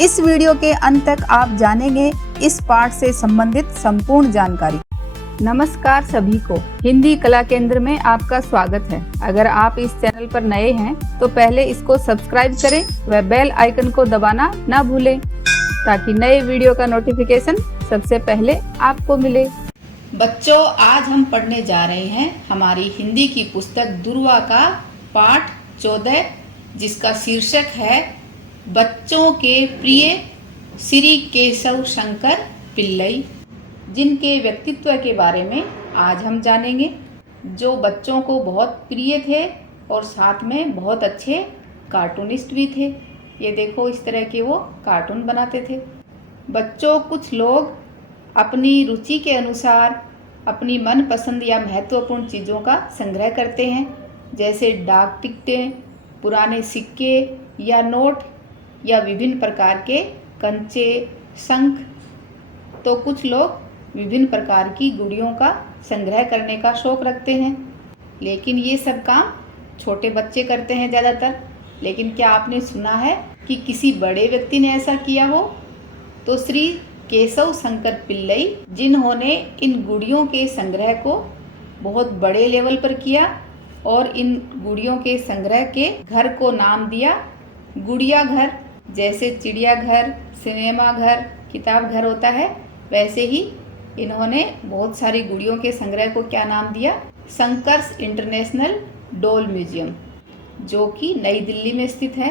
इस वीडियो के अंत तक आप जानेंगे इस पाठ से संबंधित संपूर्ण जानकारी। नमस्कार सभी को, हिंदी कला केंद्र में आपका स्वागत है। अगर आप इस चैनल पर नए हैं तो पहले इसको सब्सक्राइब करें व बेल आइकन को दबाना ना भूलें ताकि नए वीडियो का नोटिफिकेशन सबसे पहले आपको मिले। बच्चों, आज हम पढ़ने जा रहे हैं हमारी हिंदी की पुस्तक दुर्वा का पाठ 14, जिसका शीर्षक है बच्चों के प्रिय श्री केशव शंकर पिल्लई, जिनके व्यक्तित्व के बारे में आज हम जानेंगे, जो बच्चों को बहुत प्रिय थे और साथ में बहुत अच्छे कार्टूनिस्ट भी थे। ये देखो, इस तरह के वो कार्टून बनाते थे। बच्चों, कुछ लोग अपनी रुचि के अनुसार अपनी मनपसंद या महत्वपूर्ण चीज़ों का संग्रह करते हैं, जैसे डाक टिकटें, पुराने सिक्के या नोट या विभिन्न प्रकार के कंचे, शंख। तो कुछ लोग विभिन्न प्रकार की गुड़ियों का संग्रह करने का शौक रखते हैं, लेकिन ये सब काम छोटे बच्चे करते हैं ज़्यादातर। लेकिन क्या आपने सुना है कि किसी बड़े व्यक्ति ने ऐसा किया हो? तो श्री केशव शंकर पिल्लई, जिन्होंने इन गुड़ियों के संग्रह को बहुत बड़े लेवल पर किया और इन गुड़ियों के संग्रह के घर को नाम दिया गुड़िया घर। जैसे चिड़ियाघर, सिनेमा घर, किताब घर होता है, वैसे ही इन्होंने बहुत सारी गुड़ियों के संग्रह को क्या नाम दिया? शंकर्स इंटरनेशनल डॉल म्यूजियम, जो कि नई दिल्ली में स्थित है।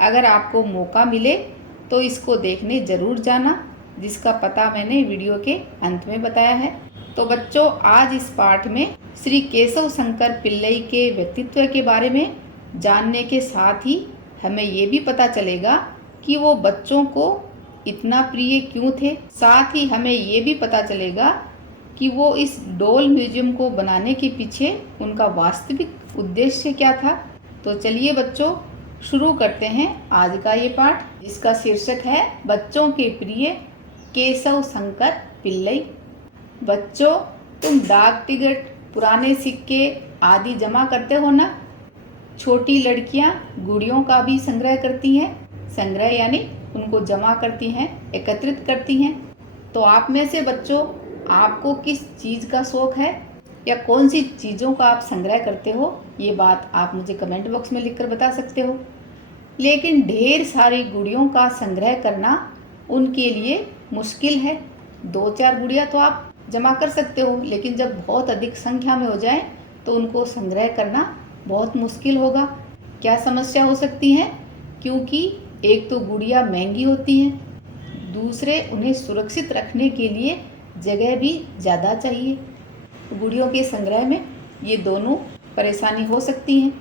अगर आपको मौका मिले तो इसको देखने ज़रूर जाना, जिसका पता मैंने वीडियो के अंत में बताया है। तो बच्चों, आज इस पाठ में श्री केशव शंकर पिल्लई के व्यक्तित्व के बारे में जानने के साथ ही हमें ये भी पता चलेगा कि वो बच्चों को इतना प्रिय क्यों थे। साथ ही हमें ये भी पता चलेगा कि वो इस डॉल म्यूजियम को बनाने के पीछे उनका वास्तविक उद्देश्य क्या था। तो चलिए बच्चों, शुरू करते हैं आज का ये पाठ, जिसका शीर्षक है बच्चों के प्रिय केशव शंकर पिल्लई। बच्चों, तुम डाक टिकट, पुराने सिक्के आदि जमा करते हो ना? छोटी लड़कियां गुड़ियों का भी संग्रह करती हैं। संग्रह यानी उनको जमा करती हैं, एकत्रित करती हैं। तो आप में से बच्चों, आपको किस चीज़ का शौक है या कौन सी चीज़ों का आप संग्रह करते हो? ये बात आप मुझे कमेंट बॉक्स में लिखकर बता सकते हो। लेकिन ढेर सारी गुड़ियों का संग्रह करना उनके लिए मुश्किल है। 2-4 गुड़िया तो आप जमा कर सकते हो, लेकिन जब बहुत अधिक संख्या में हो जाए तो उनको संग्रह करना बहुत मुश्किल होगा। क्या समस्या हो सकती है? क्योंकि एक तो गुड़िया महंगी होती हैं, दूसरे उन्हें सुरक्षित रखने के लिए जगह भी ज़्यादा चाहिए। गुड़ियों के संग्रह में ये दोनों परेशानी हो सकती हैं।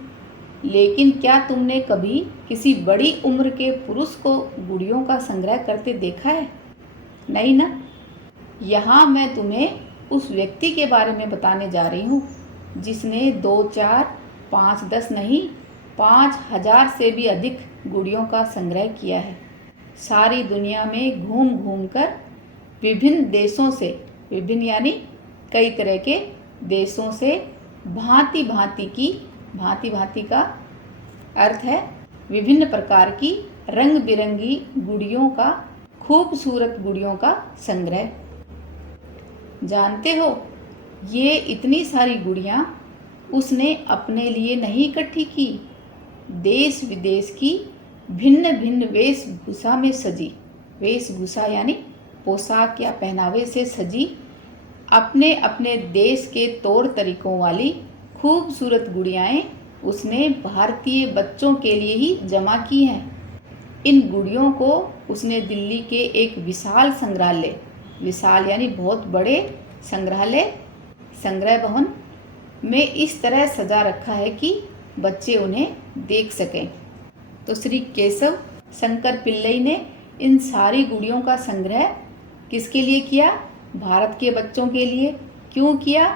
लेकिन क्या तुमने कभी किसी बड़ी उम्र के पुरुष को गुड़ियों का संग्रह करते देखा है? नहीं ना? यहाँ मैं तुम्हें उस व्यक्ति के बारे में बताने जा रही हूँ, जिसने 2, 4, 5, 10 नहीं, 5000 से भी अधिक गुड़ियों का संग्रह किया है। सारी दुनिया में घूम घूम कर विभिन्न देशों से, विभिन्न यानी कई तरह के देशों से भांति भांति का अर्थ है विभिन्न प्रकार की रंग बिरंगी गुड़ियों का, खूबसूरत गुड़ियों का संग्रह। जानते हो, ये इतनी सारी गुड़ियाँ उसने अपने लिए नहीं इकट्ठी की, देश विदेश की भिन्न भिन्न वेशभूषा में सजी, वेशभूषा यानी पोशाक या पहनावे से सजी, अपने अपने देश के तौर तरीकों वाली खूबसूरत गुड़ियाएँ उसने भारतीय बच्चों के लिए ही जमा की हैं। इन गुड़ियों को उसने दिल्ली के एक विशाल संग्रहालय, विशाल यानी बहुत बड़े संग्रहालय, संग्रह भवन में इस तरह सजा रखा है कि बच्चे उन्हें देख सकें। तो श्री केशव शंकर पिल्लई ने इन सारी गुड़ियों का संग्रह किसके लिए किया? भारत के बच्चों के लिए। क्यों किया?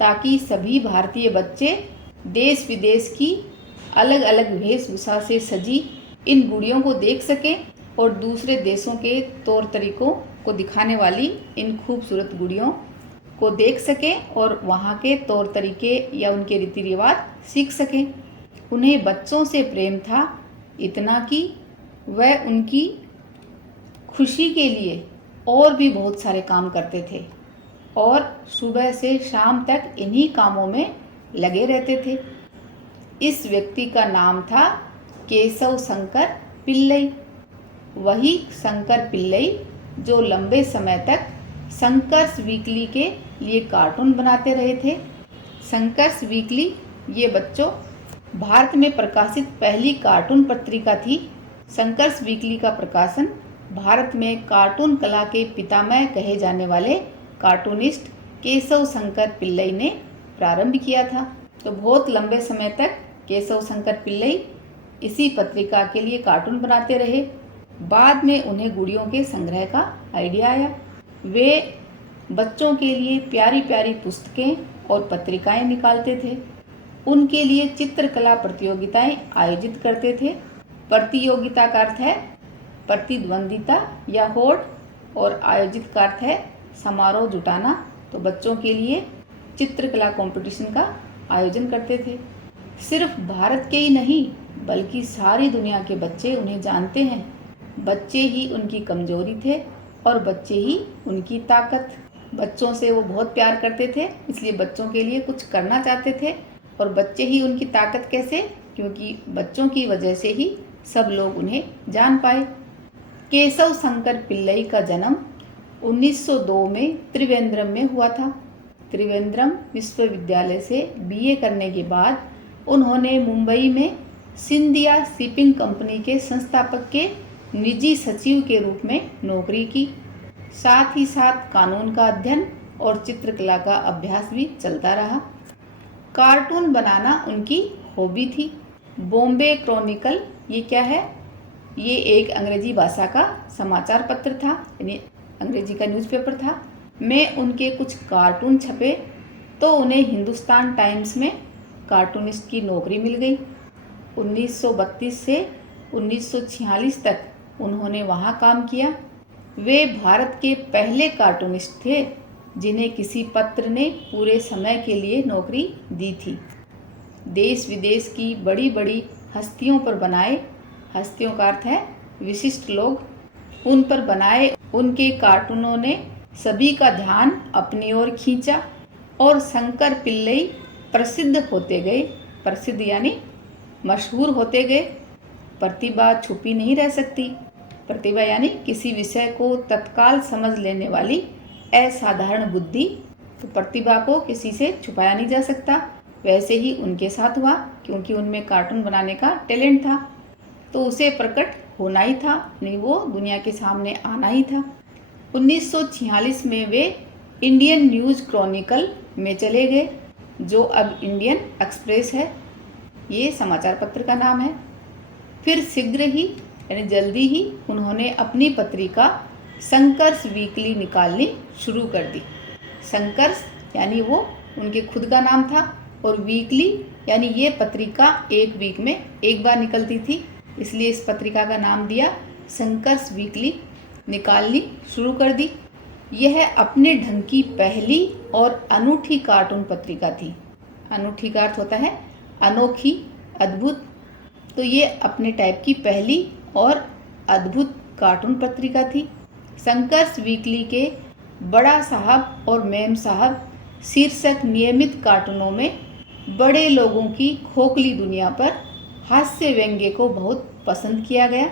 ताकि सभी भारतीय बच्चे देश विदेश की अलग अलग वेशभूषा से सजी इन गुड़ियों को देख सकें और दूसरे देशों के तौर तरीकों को दिखाने वाली इन खूबसूरत गुड़ियों को देख सकें और वहाँ के तौर तरीके या उनके रीति रिवाज सीख सकें। उन्हें बच्चों से प्रेम था, इतना कि वह उनकी खुशी के लिए और भी बहुत सारे काम करते थे और सुबह से शाम तक इन्हीं कामों में लगे रहते थे। इस व्यक्ति का नाम था केशव शंकर पिल्लई। वही शंकर पिल्लई जो लंबे समय तक शंकर्स वीकली के लिए कार्टून बनाते रहे थे। शंकर्स वीकली ये बच्चों भारत में प्रकाशित पहली कार्टून पत्रिका थी। शंकर्स वीकली का प्रकाशन भारत में कार्टून कला के पितामह कहे जाने वाले कार्टूनिस्ट केशव शंकर पिल्लई ने प्रारंभ किया था। तो बहुत लंबे समय तक केशव शंकर पिल्लई इसी पत्रिका के लिए कार्टून बनाते रहे। बाद में उन्हें गुड़ियों के संग्रह का आइडिया आया। वे बच्चों के लिए प्यारी प्यारी पुस्तकें और पत्रिकाएं निकालते थे। उनके लिए चित्रकला प्रतियोगिताएं आयोजित करते थे। प्रतियोगिता का अर्थ है प्रतिद्वंदिता या होड़ और आयोजित का अर्थ है समारोह जुटाना। तो बच्चों के लिए चित्रकला कंपटीशन का आयोजन करते थे। सिर्फ भारत के ही नहीं बल्कि सारी दुनिया के बच्चे उन्हें जानते हैं। बच्चे ही उनकी कमजोरी थे और बच्चे ही उनकी ताकत। बच्चों से वो बहुत प्यार करते थे, इसलिए बच्चों के लिए कुछ करना चाहते थे। और बच्चे ही उनकी ताकत कैसे? क्योंकि बच्चों की वजह से ही सब लोग उन्हें जान पाए। केशव शंकर पिल्लई का जन्म 1902 में त्रिवेंद्रम में हुआ था। त्रिवेंद्रम विश्वविद्यालय से बीए करने के बाद उन्होंने मुंबई में सिंधिया शिपिंग कंपनी के संस्थापक के निजी सचिव के रूप में नौकरी की। साथ ही साथ कानून का अध्ययन और चित्रकला का अभ्यास भी चलता रहा। कार्टून बनाना उनकी हॉबी थी। बॉम्बे क्रॉनिकल ये क्या है? ये एक अंग्रेजी भाषा का समाचार पत्र था, यानी अंग्रेजी का न्यूज़पेपर था। में उनके कुछ कार्टून छपे तो उन्हें हिंदुस्तान टाइम्स में कार्टूनिस्ट की नौकरी मिल गई। 1932 से 1946 तक उन्होंने वहाँ काम किया। वे भारत के पहले कार्टूनिस्ट थे जिन्हें किसी पत्र ने पूरे समय के लिए नौकरी दी थी। देश विदेश की बड़ी बड़ी हस्तियों पर बनाए, हस्तियों का अर्थ है विशिष्ट लोग, उन पर बनाए उनके कार्टूनों ने सभी का ध्यान अपनी ओर खींचा और शंकर पिल्लई प्रसिद्ध होते गए। प्रसिद्ध यानी मशहूर होते गए। प्रतिभा छुपी नहीं रह सकती। प्रतिभा यानी किसी विषय को तत्काल समझ लेने वाली असाधारण बुद्धि। तो प्रतिभा को किसी से छुपाया नहीं जा सकता। वैसे ही उनके साथ हुआ, क्योंकि उनमें कार्टून बनाने का टैलेंट था तो उसे प्रकट होना ही था, नहीं वो दुनिया के सामने आना ही था। 1946 में वे इंडियन न्यूज़ क्रॉनिकल में चले गए, जो अब इंडियन एक्सप्रेस है, ये समाचार पत्र का नाम है। फिर शीघ्र ही यानी जल्दी ही उन्होंने अपनी पत्रिका शंकर्स वीकली निकालनी शुरू कर दी। शंकर्स यानी वो उनके खुद का नाम था और वीकली यानी ये पत्रिका एक वीक में एक बार निकलती थी, इसलिए इस पत्रिका का नाम दिया शंकर्स वीकली। निकालनी शुरू कर दी। यह अपने ढंग की पहली और अनूठी कार्टून पत्रिका थी। अनूठी का अर्थ होता है अनोखी, अद्भुत। तो ये अपने टाइप की पहली और अद्भुत कार्टून पत्रिका थी। शंकर्स वीकली के बड़ा साहब और मेम साहब शीर्षक नियमित कार्टूनों में बड़े लोगों की खोखली दुनिया पर हास्य व्यंग्य को बहुत पसंद किया गया।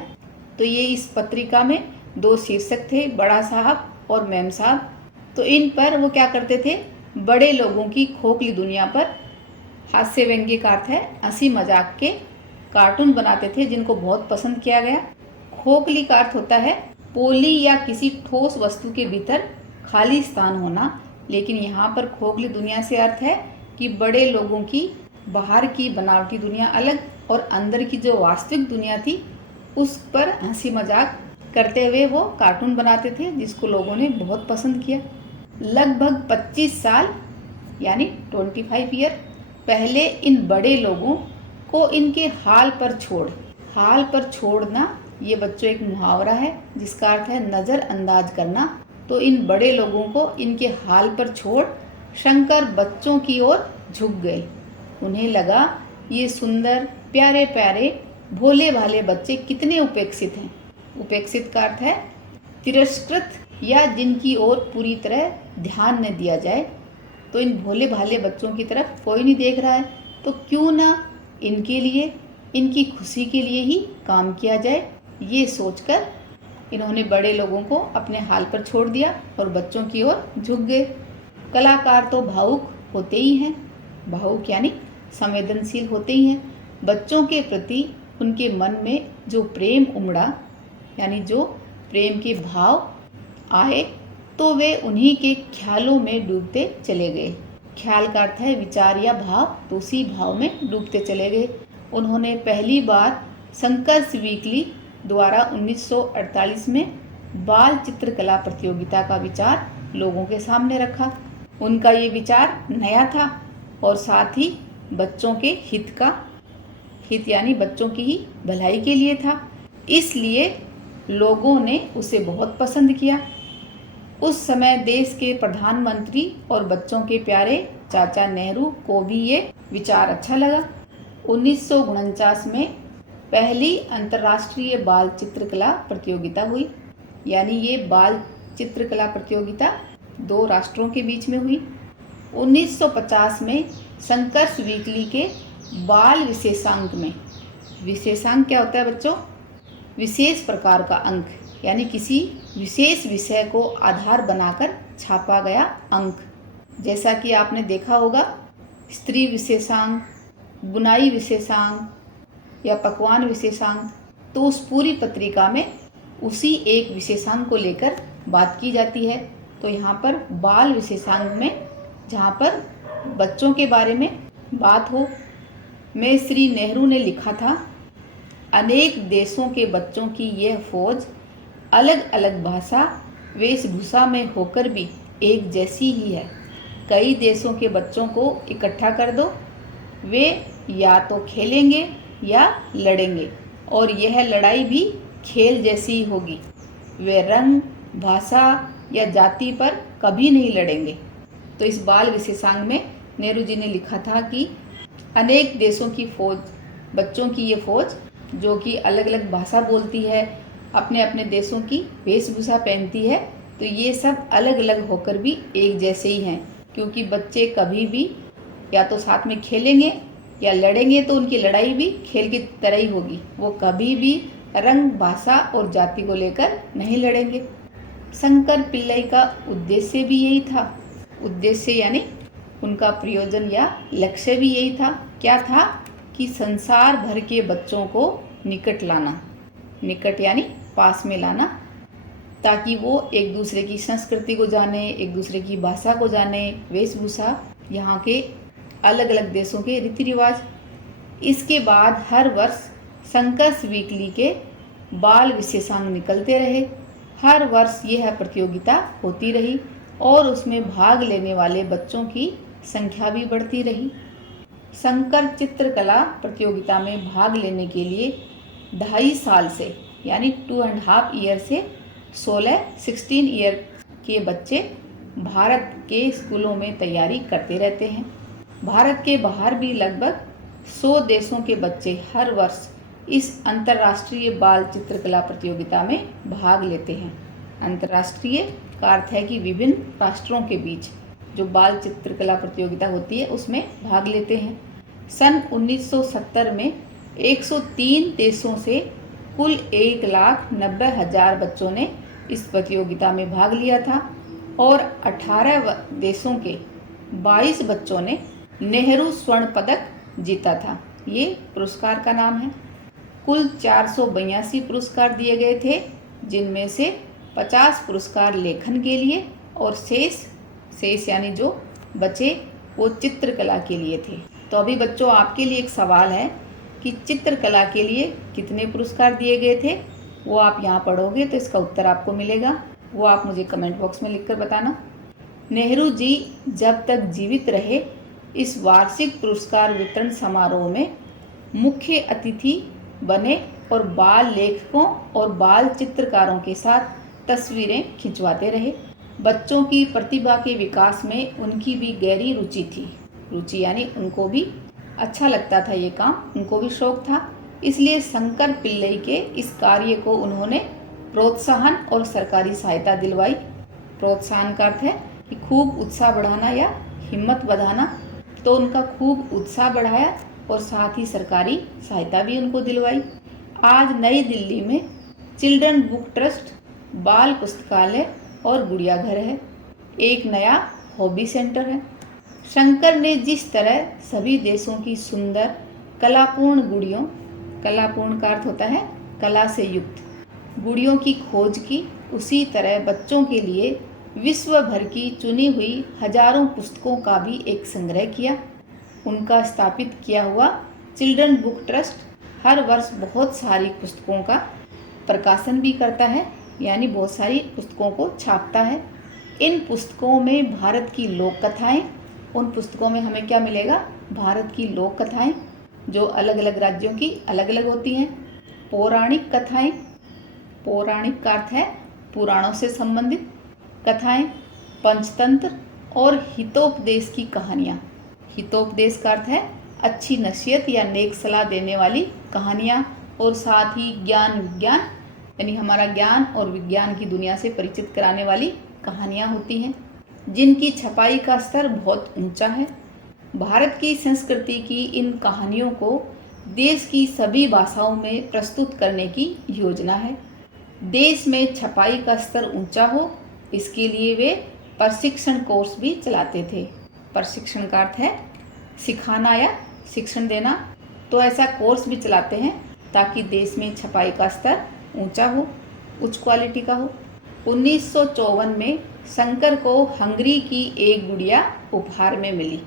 तो ये इस पत्रिका में दो शीर्षक थे, बड़ा साहब और मेम साहब। तो इन पर वो क्या करते थे? बड़े लोगों की खोखली दुनिया पर हास्य व्यंग्य का अर्थ है हंसी मजाक के कार्टून बनाते थे, जिनको बहुत पसंद किया गया। खोखली का अर्थ होता है पोली या किसी ठोस वस्तु के भीतर खाली स्थान होना, लेकिन यहाँ पर खोखली दुनिया से अर्थ है कि बड़े लोगों की बाहर की बनावटी दुनिया अलग और अंदर की जो वास्तविक दुनिया थी उस पर हंसी मजाक करते हुए वो कार्टून बनाते थे, जिसको लोगों ने बहुत पसंद किया। लगभग 25 साल यानी 25 ईयर पहले इन बड़े लोगों को इनके हाल पर छोड़ना, ये बच्चों एक मुहावरा है जिसका अर्थ है नज़रअंदाज करना। तो इन बड़े लोगों को इनके हाल पर छोड़ शंकर बच्चों की ओर झुक गए। उन्हें लगा ये सुंदर प्यारे प्यारे भोले भाले बच्चे कितने उपेक्षित हैं। उपेक्षित का अर्थ है तिरस्कृत या जिनकी ओर पूरी तरह ध्यान न दिया जाए। तो इन भोले भाले बच्चों की तरफ कोई नहीं देख रहा है, तो क्यों ना इनके लिए, इनकी खुशी के लिए ही काम किया जाए। ये सोचकर इन्होंने बड़े लोगों को अपने हाल पर छोड़ दिया और बच्चों की ओर झुक गए। कलाकार तो भावुक होते ही हैं, भावुक यानी संवेदनशील होते ही हैं। बच्चों के प्रति उनके मन में जो प्रेम उमड़ा, यानी जो प्रेम के भाव आए, तो वे उन्हीं के ख्यालों में डूबते चले गए। ख्याल का अर्थ है विचार या भाव, तो उसी भाव में डूबते चले गए। उन्होंने पहली बार संकर्ष वीकली द्वारा 1948 में बाल चित्रकला प्रतियोगिता का विचार लोगों के सामने रखा। उनका ये विचार नया था और साथ ही बच्चों के हित यानी बच्चों की ही भलाई के लिए था, इसलिए लोगों ने उसे बहुत पसंद किया। उस समय देश के प्रधानमंत्री और बच्चों के प्यारे चाचा नेहरू को भी ये विचार अच्छा लगा। 1949 में पहली अंतर्राष्ट्रीय बाल चित्रकला प्रतियोगिता हुई, यानी ये बाल चित्रकला प्रतियोगिता 2 राष्ट्रों के बीच में हुई। 1950 में संकर्ष वीकली के बाल विशेषांक में, विशेषांक क्या होता है बच्चों? विशेष प्रकार का अंक, यानी किसी विशेष विषय को आधार बनाकर छापा गया अंक। जैसा कि आपने देखा होगा, स्त्री विशेषांक, बुनाई विशेषांक या पकवान विशेषांक, तो उस पूरी पत्रिका में उसी एक विशेषांक को लेकर बात की जाती है। तो यहाँ पर बाल विशेषांक में, जहाँ पर बच्चों के बारे में बात हो, में श्री नेहरू ने लिखा था, अनेक देशों के बच्चों की यह फौज अलग अलग भाषा वेशभूषा में होकर भी एक जैसी ही है। कई देशों के बच्चों को इकट्ठा कर दो, वे या तो खेलेंगे या लड़ेंगे, और यह लड़ाई भी खेल जैसी ही होगी। वे रंग, भाषा या जाति पर कभी नहीं लड़ेंगे। तो इस बाल विशेषांक में नेहरू जी ने लिखा था कि अनेक देशों की फौज, बच्चों की ये फौज जो कि अलग अलग भाषा बोलती है, अपने अपने देशों की वेशभूषा पहनती है, तो ये सब अलग अलग होकर भी एक जैसे ही हैं, क्योंकि बच्चे कभी भी या तो साथ में खेलेंगे या लड़ेंगे, तो उनकी लड़ाई भी खेल की तरह ही होगी। वो कभी भी रंग, भाषा और जाति को लेकर नहीं लड़ेंगे। शंकर पिल्लई का उद्देश्य भी यही था। उद्देश्य यानी उनका प्रयोजन या लक्ष्य भी यही था। क्या था? कि संसार भर के बच्चों को निकट लाना, निकट यानी पास में लाना, ताकि वो एक दूसरे की संस्कृति को जाने, एक दूसरे की भाषा को जाने, वेशभूषा, यहाँ के अलग अलग देशों के रीति रिवाज। इसके बाद हर वर्ष संकर्ष वीकली के बाल विशेषांक निकलते रहे। हर वर्ष यह प्रतियोगिता होती रही और उसमें भाग लेने वाले बच्चों की संख्या भी बढ़ती रही। शंकर चित्रकला प्रतियोगिता में भाग लेने के लिए 2.5 साल से, यानी 2.5 ईयर से 16 ईयर के बच्चे भारत के स्कूलों में तैयारी करते रहते हैं। भारत के बाहर भी लगभग 100 देशों के बच्चे हर वर्ष इस अंतर्राष्ट्रीय बाल चित्रकला प्रतियोगिता में भाग लेते हैं। अंतर्राष्ट्रीय का अर्थ है कि विभिन्न राष्ट्रों के बीच जो बाल चित्रकला प्रतियोगिता होती है उसमें भाग लेते हैं। सन 1970 में 103 देशों से कुल 1,90,000 बच्चों ने इस प्रतियोगिता में भाग लिया था और 18 देशों के 22 बच्चों ने नेहरू स्वर्ण पदक जीता था। ये पुरस्कार का नाम है। कुल 482 पुरस्कार दिए गए थे, जिनमें से 50 पुरस्कार लेखन के लिए और शेष यानी जो बचे वो चित्रकला के लिए थे। तो अभी बच्चों आपके लिए एक सवाल है कि चित्रकला के लिए कितने पुरस्कार दिए गए थे, वो आप यहाँ पढ़ोगे तो इसका उत्तर आपको मिलेगा। वो आप मुझे कमेंट बॉक्स में लिखकर बताना। नेहरू जी जब तक जीवित रहे इस वार्षिक पुरस्कार वितरण समारोह में मुख्य अतिथि बने और बाल लेखकों और बाल चित्रकारों के साथ तस्वीरें खिंचवाते रहे। बच्चों की प्रतिभा के विकास में उनकी भी गहरी रुचि थी। रुचि यानी उनको भी अच्छा लगता था ये काम, उनको भी शौक था। इसलिए शंकर पिल्लई के इस कार्य को उन्होंने प्रोत्साहन और सरकारी सहायता दिलवाई। प्रोत्साहन का अर्थ है कि खूब उत्साह बढ़ाना या हिम्मत बढ़ाना, तो उनका खूब उत्साह बढ़ाया और साथ ही सरकारी सहायता भी उनको दिलवाई। आज नई दिल्ली में चिल्ड्रन बुक ट्रस्ट, बाल पुस्तकालय और गुड़िया घर है। एक नया हॉबी सेंटर है। शंकर ने जिस तरह सभी देशों की सुंदर कलापूर्ण गुड़ियों, कलापूर्ण का अर्थ होता है कला से युक्त, गुड़ियों की खोज की, उसी तरह बच्चों के लिए विश्व भर की चुनी हुई हजारों पुस्तकों का भी एक संग्रह किया। उनका स्थापित किया हुआ चिल्ड्रन बुक ट्रस्ट हर वर्ष बहुत सारी पुस्तकों का प्रकाशन भी करता है, यानी बहुत सारी पुस्तकों को छापता है। इन पुस्तकों में भारत की लोक कथाएँ, उन पुस्तकों में हमें क्या मिलेगा? भारत की लोक कथाएँ जो अलग अलग राज्यों की अलग अलग होती हैं। पौराणिक कथाएँ, पौराणिक का अर्थ है पुराणों से संबंधित कथाएँ, पंचतंत्र और हितोपदेश की कहानियाँ। हितोपदेश का अर्थ है अच्छी नसीहत या नेक सलाह देने वाली कहानियाँ, और साथ ही ज्ञान विज्ञान यानी हमारा ज्ञान और विज्ञान की दुनिया से परिचित कराने वाली कहानियाँ होती हैं, जिनकी छपाई का स्तर बहुत ऊंचा है। भारत की संस्कृति की इन कहानियों को देश की सभी भाषाओं में प्रस्तुत करने की योजना है। देश में छपाई का स्तर ऊंचा हो, इसके लिए वे प्रशिक्षण कोर्स भी चलाते थे। प्रशिक्षण का अर्थ है सिखाना या शिक्षण देना, तो ऐसा कोर्स भी चलाते हैं ताकि देश में छपाई का स्तर ऊंचा हो, उच्च क्वालिटी का हो। 1954 में शंकर को हंगरी की एक गुड़िया उपहार में मिली।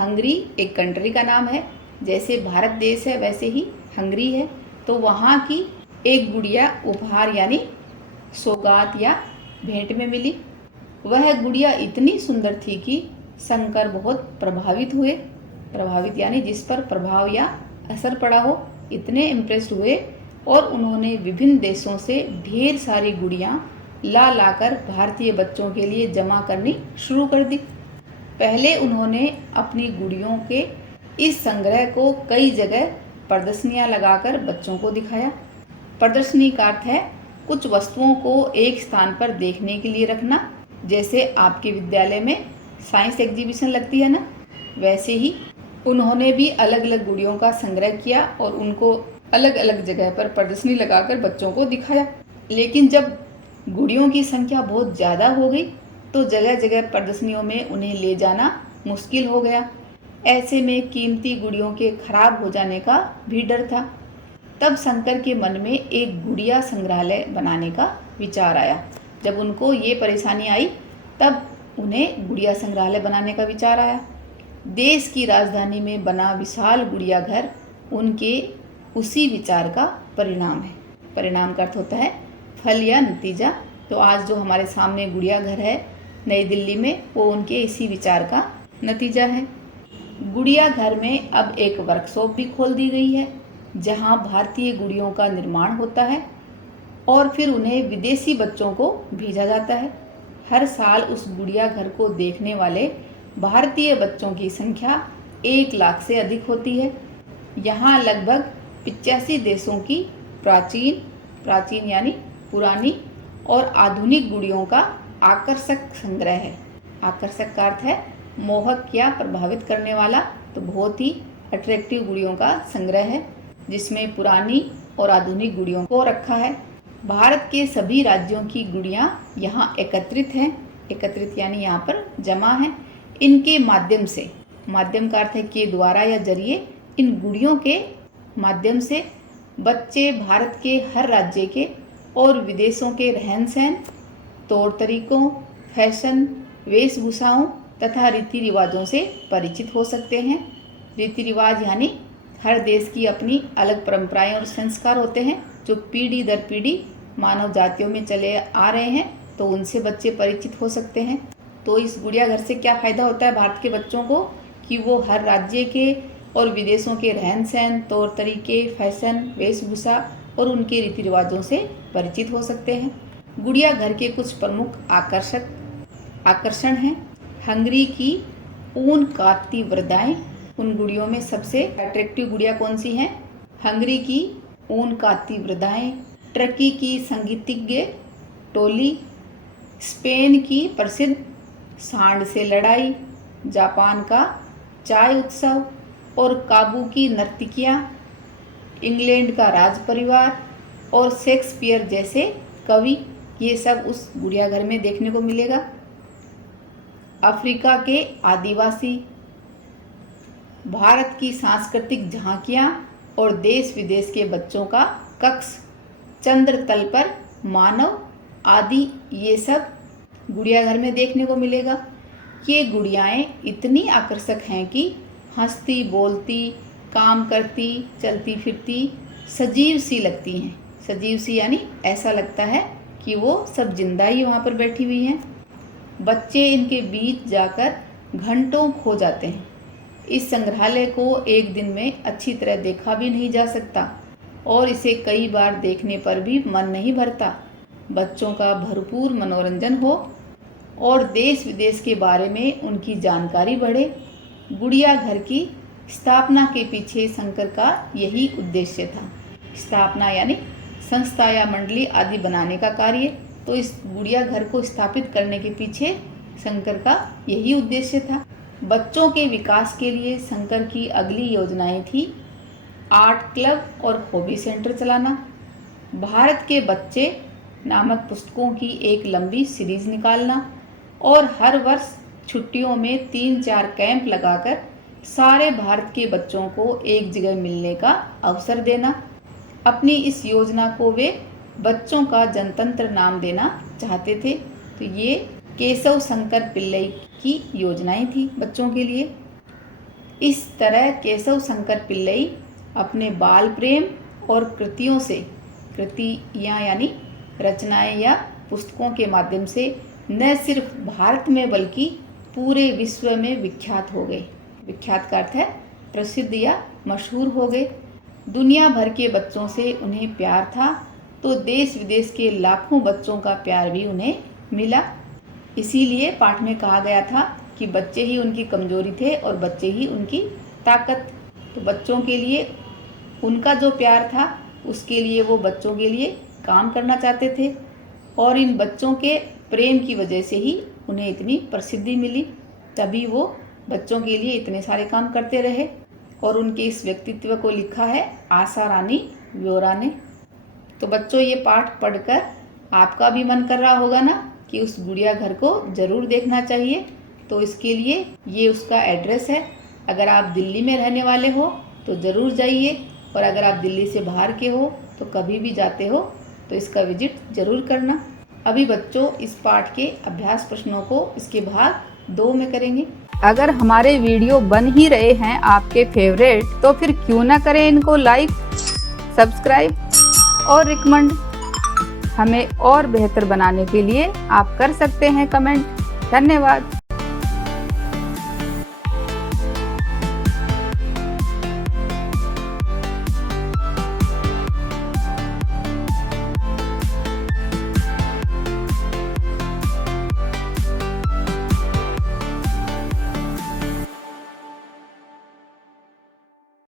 हंगरी एक कंट्री का नाम है, जैसे भारत देश है वैसे ही हंगरी है, तो वहाँ की एक गुड़िया उपहार यानी सौगात या भेंट में मिली। वह गुड़िया इतनी सुंदर थी कि शंकर बहुत प्रभावित हुए। प्रभावित यानी जिस पर प्रभाव या असर पड़ा हो, इतने इम्प्रेस्ड हुए और उन्होंने विभिन्न देशों से ढेर सारी गुड़ियाँ ला लाकर भारतीय बच्चों के लिए जमा करनी शुरू कर दी। पहले उन्होंने अपनी गुड़ियों के इस संग्रह को कई जगह प्रदर्शनियाँ लगाकर बच्चों को दिखाया। प्रदर्शनी का अर्थ है कुछ वस्तुओं को एक स्थान पर देखने के लिए रखना, जैसे आपके विद्यालय में साइंस एग्जीबिशन लगती है ना, वैसे ही उन्होंने भी अलग अलग गुड़ियों का संग्रह किया और उनको अलग अलग जगह पर प्रदर्शनी लगाकर बच्चों को दिखाया। लेकिन जब गुड़ियों की संख्या बहुत ज़्यादा हो गई तो जगह जगह प्रदर्शनियों में उन्हें ले जाना मुश्किल हो गया। ऐसे में कीमती गुड़ियों के खराब हो जाने का भी डर था। तब शंकर के मन में एक गुड़िया संग्रहालय बनाने का विचार आया। जब उनको ये परेशानी आई तब उन्हें गुड़िया संग्रहालय बनाने का विचार आया। देश की राजधानी में बना विशाल गुड़िया घर उनके उसी विचार का परिणाम है। परिणाम का अर्थ होता है फल या नतीजा। तो आज जो हमारे सामने गुड़िया घर है नई दिल्ली में, वो उनके इसी विचार का नतीजा है। गुड़िया घर में अब एक वर्कशॉप भी खोल दी गई है, जहां भारतीय गुड़ियों का निर्माण होता है और फिर उन्हें विदेशी बच्चों को भेजा जाता है। हर साल उस गुड़िया घर को देखने वाले भारतीय बच्चों की संख्या 1 लाख से अधिक होती है। यहाँ लगभग 85 देशों की प्राचीन यानी पुरानी और आधुनिक गुड़ियों का आकर्षक संग्रह है। आकर्षक का अर्थ है मोहक या प्रभावित करने वाला, तो बहुत ही अट्रैक्टिव गुड़ियों का संग्रह है जिसमें पुरानी और आधुनिक गुड़ियों को रखा है। भारत के सभी राज्यों की गुड़ियाँ यहाँ एकत्रित हैं। एकत्रित यानी यहाँ पर जमा हैं। इनके माध्यम से, माध्यम का अर्थ है के द्वारा या जरिए, इन गुड़ियों के माध्यम से बच्चे भारत के हर राज्य के और विदेशों के रहन सहन, तौर तरीकों, फैशन, वेशभूषाओं तथा रीति रिवाजों से परिचित हो सकते हैं। रीति रिवाज यानी हर देश की अपनी अलग परंपराएं और संस्कार होते हैं जो पीढ़ी दर पीढ़ी मानव जातियों में चले आ रहे हैं, तो उनसे बच्चे परिचित हो सकते हैं। तो इस गुड़िया घर से क्या फ़ायदा होता है भारत के बच्चों को कि वो हर राज्य के और विदेशों के रहन सहन, तौर तरीके, फैशन, वेशभूषा और उनके रीति रिवाजों से परिचित हो सकते हैं। गुड़िया घर के कुछ प्रमुख आकर्षण हैं। हंगरी की ऊन काटती वृद्धाएं। उन गुड़ियों में सबसे अट्रैक्टिव गुड़िया कौन सी हैं? हंगरी की ऊन काटती वृद्धाएं। टर्की की संगीतज्ञ टोली, स्पेन की प्रसिद्ध सांड से लड़ाई, जापान का चाय उत्सव और काबू की नर्तकियाँ, इंग्लैंड का राज परिवार और शेक्सपियर जैसे कवि, ये सब उस गुड़िया घर में देखने को मिलेगा। अफ्रीका के आदिवासी, भारत की सांस्कृतिक झांकियाँ और देश विदेश के बच्चों का कक्ष, चंद्र तल पर मानव आदि, ये सब गुड़िया घर में देखने को मिलेगा। ये गुड़ियाएँ इतनी आकर्षक हैं कि हंसती बोलती, काम करती, चलती फिरती, सजीव सी लगती हैं। सजीव सी यानी ऐसा लगता है कि वो सब जिंदा ही वहाँ पर बैठी हुई हैं। बच्चे इनके बीच जाकर घंटों खो जाते हैं। इस संग्रहालय को एक दिन में अच्छी तरह देखा भी नहीं जा सकता और इसे कई बार देखने पर भी मन नहीं भरता। बच्चों का भरपूर मनोरंजन हो और देश विदेश के बारे में उनकी जानकारी बढ़े। गुड़िया घर की स्थापना के पीछे शंकर का यही उद्देश्य था। स्थापना यानी संस्था या मंडली आदि बनाने का कार्य। तो इस गुड़िया घर को स्थापित करने के पीछे शंकर का यही उद्देश्य था। बच्चों के विकास के लिए शंकर की अगली योजनाएं थी आर्ट क्लब और हॉबी सेंटर चलाना, भारत के बच्चे नामक पुस्तकों की एक लंबी सीरीज निकालना और हर वर्ष छुट्टियों में 3-4 कैंप लगाकर सारे भारत के बच्चों को एक जगह मिलने का अवसर देना। अपनी इस योजना को वे बच्चों का जनतंत्र नाम देना चाहते थे। तो ये केशव शंकर पिल्लई की योजनाएं थी बच्चों के लिए। इस तरह केशव शंकर पिल्लई अपने बाल प्रेम और कृतियों से, कृतियाँ यानी रचनाएं या पुस्तकों के माध्यम से न सिर्फ भारत में बल्कि पूरे विश्व में विख्यात हो गए। विख्यात का अर्थ है प्रसिद्ध या मशहूर हो गए। दुनिया भर के बच्चों से उन्हें प्यार था, तो देश विदेश के लाखों बच्चों का प्यार भी उन्हें मिला। इसीलिए पाठ में कहा गया था कि बच्चे ही उनकी कमजोरी थे और बच्चे ही उनकी ताकत। तो बच्चों के लिए उनका जो प्यार था, उसके लिए वो बच्चों के लिए काम करना चाहते थे और इन बच्चों के प्रेम की वजह से ही उन्हें इतनी प्रसिद्धि मिली। तभी वो बच्चों के लिए इतने सारे काम करते रहे और उनके इस व्यक्तित्व को लिखा है आशा रानी व्योरा ने। तो बच्चों, ये पाठ पढ़कर आपका भी मन कर रहा होगा ना कि उस गुड़िया घर को ज़रूर देखना चाहिए। तो इसके लिए ये उसका एड्रेस है। अगर आप दिल्ली में रहने वाले हो तो ज़रूर जाइए, और अगर आप दिल्ली से बाहर के हो तो कभी भी जाते हो तो इसका विजिट ज़रूर करना। अभी बच्चों, इस पाठ के अभ्यास प्रश्नों को इसके भाग 2 में करेंगे। अगर हमारे वीडियो बन ही रहे हैं आपके फेवरेट, तो फिर क्यों ना करें इनको लाइक, सब्सक्राइब और रिकमेंड। हमें और बेहतर बनाने के लिए आप कर सकते हैं कमेंट। धन्यवाद।